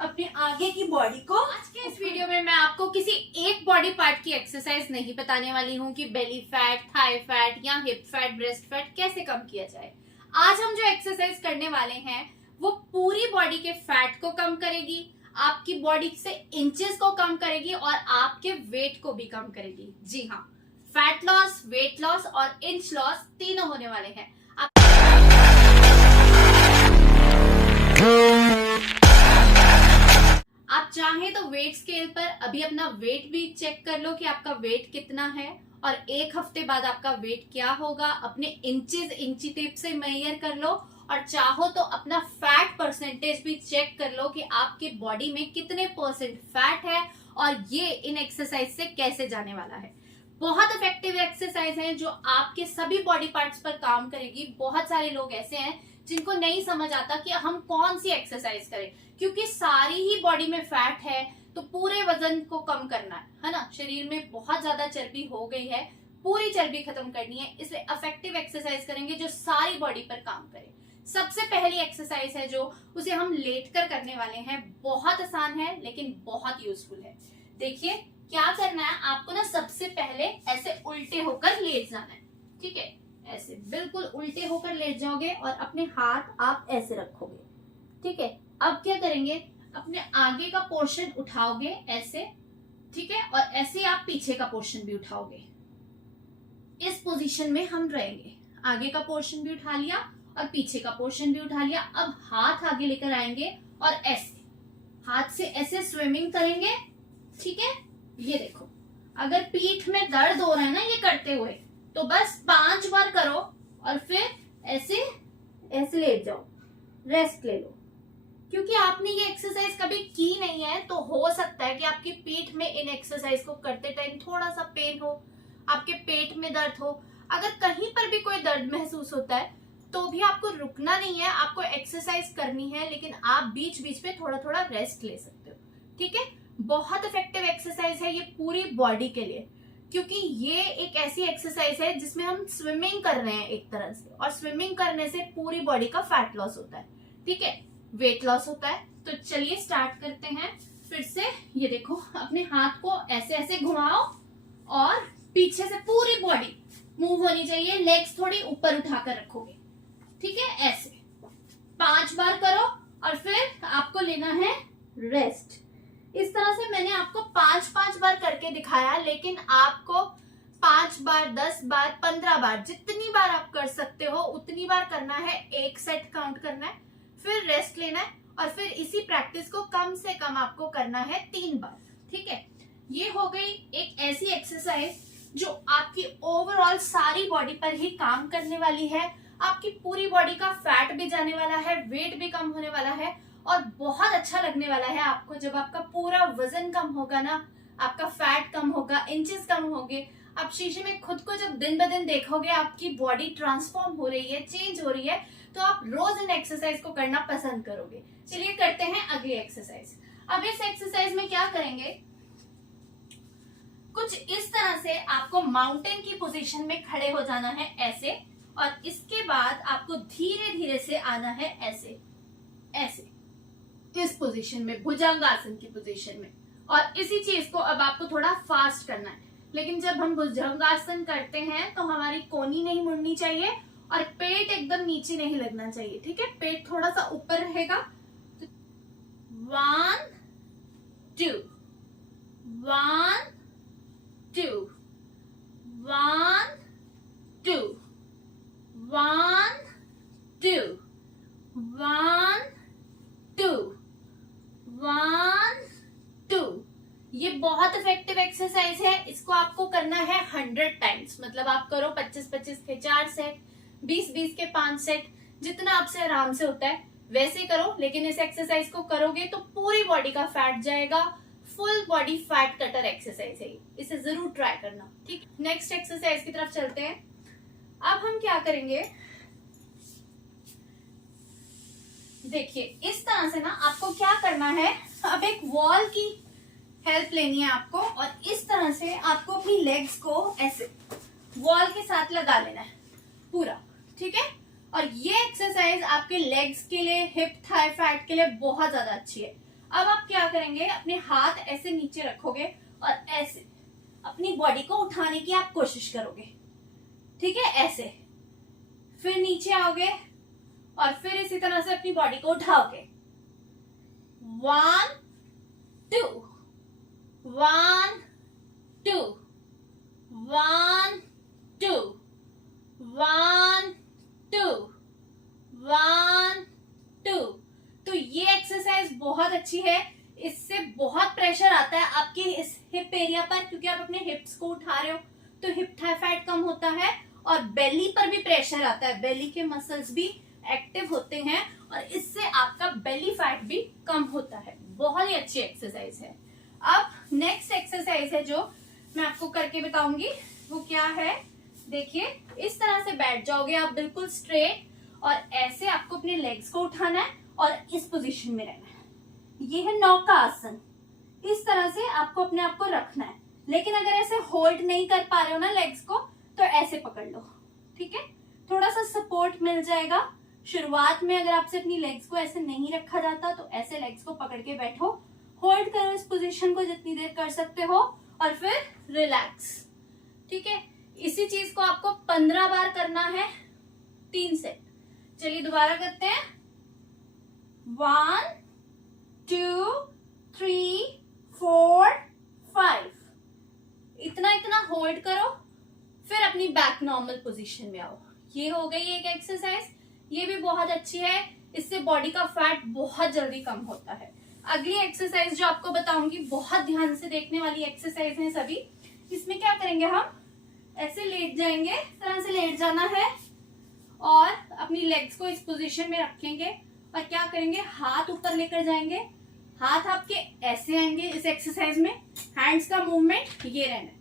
अपने आगे की बॉडी को। आज के इस वीडियो में मैं आपको किसी एक बॉडी पार्ट की एक्सरसाइज नहीं बताने वाली हूँ कि बेली फैट, थाई फैट या हिप फैट, ब्रेस्ट फैट कैसे कम किया जाए। आज हम जो एक्सरसाइज करने वाले हैं वो पूरी बॉडी के फैट को कम करेगी, आपकी बॉडी से इंचेस को कम करेगी और आपके वेट को भी कम करेगी। जी हाँ, फैट लॉस, वेट लॉस और इंच लॉस तीनों होने वाले हैं। आप चाहें तो वेट स्केल पर अभी अपना वेट भी चेक कर लो कि आपका वेट कितना है और एक हफ्ते बाद आपका वेट क्या होगा। अपने इंचेस इंची टेप से मेजर कर लो और चाहो तो अपना फैट परसेंटेज भी चेक कर लो कि आपकी बॉडी में कितने परसेंट फैट है और ये इन एक्सरसाइज से कैसे जाने वाला है। बहुत इफेक्टिव एक्सरसाइज है जो आपके सभी बॉडी पार्ट्स पर काम करेगी। बहुत सारे लोग ऐसे हैं जिनको नहीं समझ आता कि हम कौन सी एक्सरसाइज करें, क्योंकि सारी ही बॉडी में फैट है तो पूरे वजन को कम करना है ना। शरीर में बहुत ज्यादा चर्बी हो गई है, पूरी चर्बी खत्म करनी है, इसलिए इफेक्टिव एक्सरसाइज करेंगे जो सारी बॉडी पर काम करे। सबसे पहली एक्सरसाइज है जो उसे हम लेट कर करने वाले हैं। बहुत आसान है लेकिन बहुत यूजफुल है। देखिए क्या करना है, आपको ना सबसे पहले ऐसे उल्टे होकर लेट जाना है। ठीक है, ऐसे बिल्कुल उल्टे होकर लेट जाओगे और अपने हाथ आप ऐसे रखोगे। ठीक है, अब क्या करेंगे, अपने आगे का पोर्शन उठाओगे ऐसे। ठीक है, और ऐसे आप पीछे का पोर्शन भी उठाओगे। इस पोजीशन में हम रहेंगे। आगे का पोर्शन भी उठा लिया और पीछे का पोर्शन भी उठा लिया। अब हाथ आगे लेकर आएंगे और ऐसे हाथ से ऐसे स्विमिंग करेंगे। ठीक है, ये देखो, अगर पीठ में दर्द हो रहा है ना ये करते हुए, तो बस 5 बार करो और फिर ऐसे ऐसे लेट जाओ, रेस्ट ले लो। क्योंकि आपने ये एक्सरसाइज कभी की नहीं है तो हो सकता है कि आपकी पीठ में इन एक्सरसाइज को करते टाइम थोड़ा सा पेन हो, आपके पेट में दर्द हो। अगर कहीं पर भी कोई दर्द महसूस होता है तो भी आपको रुकना नहीं है, आपको एक्सरसाइज करनी है, लेकिन आप बीच बीच में थोड़ा थोड़ा रेस्ट ले सकते हो। ठीक है, बहुत इफेक्टिव एक्सरसाइज है ये पूरी बॉडी के लिए, क्योंकि ये एक ऐसी एक्सरसाइज है जिसमें हम स्विमिंग कर रहे हैं एक तरह से, और स्विमिंग करने से पूरी बॉडी का फैट लॉस होता है। ठीक है, वेट लॉस होता है। तो चलिए स्टार्ट करते हैं फिर से। ये देखो, अपने हाथ को ऐसे ऐसे घुमाओ और पीछे से पूरी बॉडी मूव होनी चाहिए। लेग्स थोड़ी ऊपर उठाकर रखोगे। ठीक है, ऐसे 5 बार करो और फिर आपको लेना है रेस्ट। इस तरह से मैंने आपको 5-5 बार करके दिखाया, लेकिन आपको 5 बार, 10 बार, 15 बार, जितनी बार आप कर सकते हो उतनी बार करना है। एक सेट काउंट करना है, फिर रेस्ट लेना है और फिर इसी प्रैक्टिस को कम से कम आपको करना है 3 बार। ठीक है, ये हो गई एक ऐसी एक्सरसाइज जो आपकी ओवरऑल सारी बॉडी पर ही काम करने वाली है। आपकी पूरी बॉडी का फैट भी जाने वाला है, वेट भी कम होने वाला है और बहुत अच्छा लगने वाला है आपको। जब आपका पूरा वजन कम होगा ना, आपका फैट कम होगा, इंचेस कम होंगे, आप शीशे में खुद को जब दिन ब दिन देखोगे, आपकी बॉडी ट्रांसफॉर्म हो रही है, चेंज हो रही है, तो आप रोज इन एक्सरसाइज को करना पसंद करोगे। चलिए करते हैं अगली एक्सरसाइज। अब इस एक्सरसाइज में क्या करेंगे, कुछ इस तरह से आपको माउंटेन की पोजीशन में खड़े हो जाना है ऐसे, और इसके बाद आपको धीरे धीरे से आना है ऐसे ऐसे इस पोजीशन में, भुजंगासन की पोजीशन में। और इसी चीज को अब आपको थोड़ा फास्ट करना है। लेकिन जब हम भुजंगासन करते हैं तो हमारी कोहनी नहीं मुड़नी चाहिए और पेट एकदम नीचे नहीं लगना चाहिए। ठीक है, पेट थोड़ा सा ऊपर रहेगा। 1 2 1 2 1 2 1 2 1 2 1 2। ये बहुत इफेक्टिव एक्सरसाइज है। इसको आपको करना है 100 टाइम्स। मतलब आप करो 25-25 के 4 सेट, 20-20 के 5 सेट, जितना आपसे आराम से होता है वैसे करो। लेकिन इस एक्सरसाइज को करोगे तो पूरी बॉडी का फैट जाएगा। Full body fat cutter exercise है, इसे जरूर ट्राई करना। ठीक, नेक्स्ट एक्सरसाइज की तरफ चलते हैं। अब हम क्या करेंगे, देखिए इस तरह से ना आपको क्या करना है, अब एक वॉल की हेल्प लेनी है आपको, और इस तरह से आपको अपनी लेग्स को ऐसे वॉल के साथ लगा लेना है पूरा। ठीक है, और ये एक्सरसाइज आपके लेग्स के लिए, हिप थाई फैट के लिए बहुत ज्यादा अच्छी है। अब आप क्या करेंगे, अपने हाथ ऐसे नीचे रखोगे और ऐसे अपनी बॉडी को उठाने की आप कोशिश करोगे, ठीक है, ऐसे। फिर नीचे आओगे और फिर इसी तरह से अपनी बॉडी को उठाओगे। 1 2 1 2 1 2 1 2 1 2। तो ये एक्सरसाइज बहुत अच्छी है, इससे बहुत प्रेशर आता है आपके इस हिप एरिया पर, क्योंकि आप अपने हिप्स को उठा रहे हो तो हिप थाई फैट कम होता है और बेली पर भी प्रेशर आता है, बेली के मसल्स भी एक्टिव होते हैं और इससे आपका बेली फैट भी कम होता है। बहुत ही अच्छी एक्सरसाइज है। अब नेक्स्ट एक्सरसाइज है जो मैं आपको करके बताऊंगी, वो क्या है, देखिए इस तरह से बैठ जाओगे आप बिल्कुल स्ट्रेट और ऐसे आपको अपने लेग्स को उठाना है और इस पोजीशन में रहना है। ये है नौका आसन। इस तरह से आपको अपने आप को रखना है, लेकिन अगर ऐसे होल्ड नहीं कर पा रहे हो ना लेग्स को, तो ऐसे पकड़ लो, ठीक है, थोड़ा सा सपोर्ट मिल जाएगा। शुरुआत में अगर आपसे अपनी लेग्स को ऐसे नहीं रखा जाता तो ऐसे लेग्स को पकड़ के बैठो, होल्ड करो इस पोजीशन को जितनी देर कर सकते हो और फिर रिलैक्स, ठीक है। इसी चीज को आपको 15 बार करना है, 3 सेट। चलिए दोबारा करते हैं। 1 2 3 4 5। इतना इतना होल्ड करो, फिर अपनी बैक नॉर्मल पोजीशन में आओ। ये हो गई एक एक्सरसाइज, ये भी बहुत अच्छी है, इससे बॉडी का फैट बहुत जल्दी कम होता है। अगली एक्सरसाइज जो आपको बताऊंगी, बहुत ध्यान से देखने वाली एक्सरसाइज है सभी। इसमें क्या करेंगे, हम ऐसे लेट जाएंगे, इस तरह से लेट जाना है और अपनी लेग्स को इस पोजीशन में रखेंगे और क्या करेंगे, हाथ ऊपर लेकर जाएंगे, हाथ आपके ऐसे आएंगे। इस एक्सरसाइज में हैंड्स का मूवमेंट ये रहना है,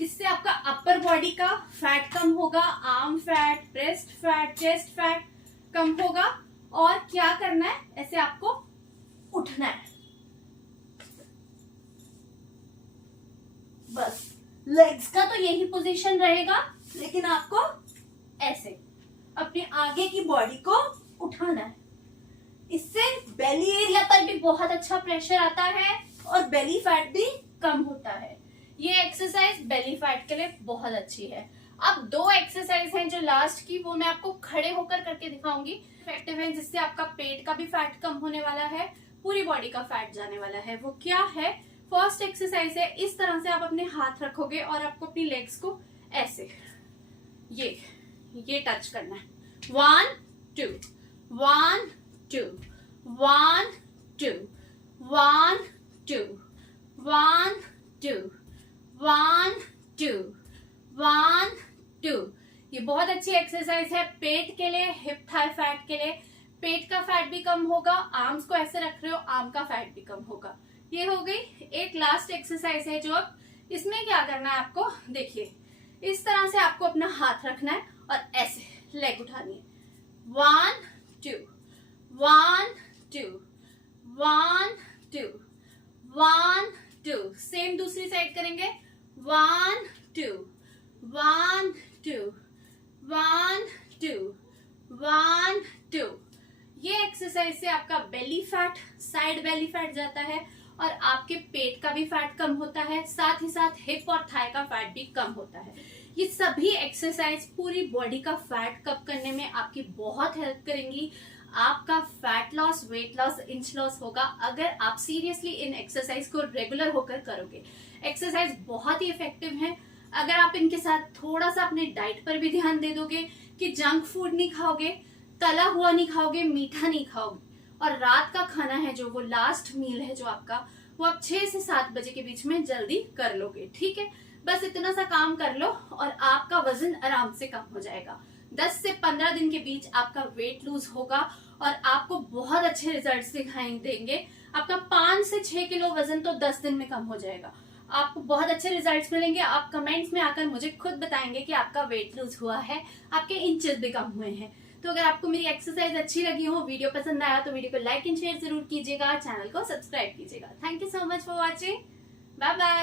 इससे आपका अपर बॉडी का फैट कम होगा, arm fat, breast fat, chest fat कम होगा। और क्या करना है, ऐसे आपको उठना है, बस लेग्स का तो यही पोजीशन रहेगा, लेकिन आपको ऐसे अपने आगे की बॉडी को उठाना है। इससे बेली एरिया पर भी बहुत अच्छा प्रेशर आता है और बेली फैट भी कम होता है। ये एक्सरसाइज बेली फैट के लिए बहुत अच्छी है। अब 2 एक्सरसाइज हैं जो लास्ट की, वो मैं आपको खड़े होकर करके दिखाऊंगी। इफेक्टिव है, जिससे आपका पेट का भी फैट कम होने वाला है, पूरी बॉडी का फैट जाने वाला है। वो क्या है, फर्स्ट एक्सरसाइज है, इस तरह से आप अपने हाथ रखोगे और आपको अपनी लेग्स को ऐसे ये टच करना है। 1 2 1 2 1 2 1 2 1 2 1 2 1 2। ये बहुत अच्छी एक्सरसाइज है पेट के लिए, हिप थाई फैट के लिए। पेट का फैट भी कम होगा, आर्म्स को ऐसे रख रहे हो, आर्म का फैट भी कम होगा। ये हो गई। एक लास्ट एक्सरसाइज है जो अब इसमें क्या करना है आपको, देखिए इस तरह से आपको अपना हाथ रखना है और ऐसे लेग उठानी है। 1 2 1 2 1 2 1 2। सेम दूसरी साइड करेंगे। 1 2 1 2 1 2 1 2। ये एक्सरसाइज से आपका belly fat, side belly fat जाता है और आपके पेट का भी फैट कम होता है, साथ ही साथ हिप और थाई का फैट भी कम होता है। ये सभी एक्सरसाइज पूरी बॉडी का फैट कम करने में आपकी बहुत हेल्प करेंगी। आपका fat loss, weight loss, inch loss होगा अगर आप सीरियसली इन एक्सरसाइज को रेगुलर होकर करोगे। एक्सरसाइज बहुत ही इफेक्टिव है अगर आप इनके साथ थोड़ा सा अपने डाइट पर भी ध्यान दे दोगे कि जंक फूड नहीं खाओगे, तला हुआ नहीं खाओगे, मीठा नहीं खाओगे, और रात का खाना है जो, वो लास्ट मील है जो आपका, वो आप 6 से 7 बजे के बीच में जल्दी कर लोगे। ठीक है, बस इतना सा काम कर लो और आपका वजन आराम से कम हो जाएगा। 10 से 15 दिन के बीच आपका वेट लूज होगा और आपको बहुत अच्छे रिजल्ट्स दिखाई देंगे। आपका 5 से 6 किलो वजन तो 10 दिन में कम हो जाएगा। आपको बहुत अच्छे रिजल्ट्स मिलेंगे। आप कमेंट्स में आकर मुझे खुद बताएंगे कि आपका वेट लूज हुआ है, आपके इंचेस भी कम हुए हैं। तो अगर आपको मेरी एक्सरसाइज अच्छी लगी हो, वीडियो पसंद आया तो वीडियो को लाइक एंड शेयर जरूर कीजिएगा, चैनल को सब्सक्राइब कीजिएगा। Thank you so much for watching, bye bye.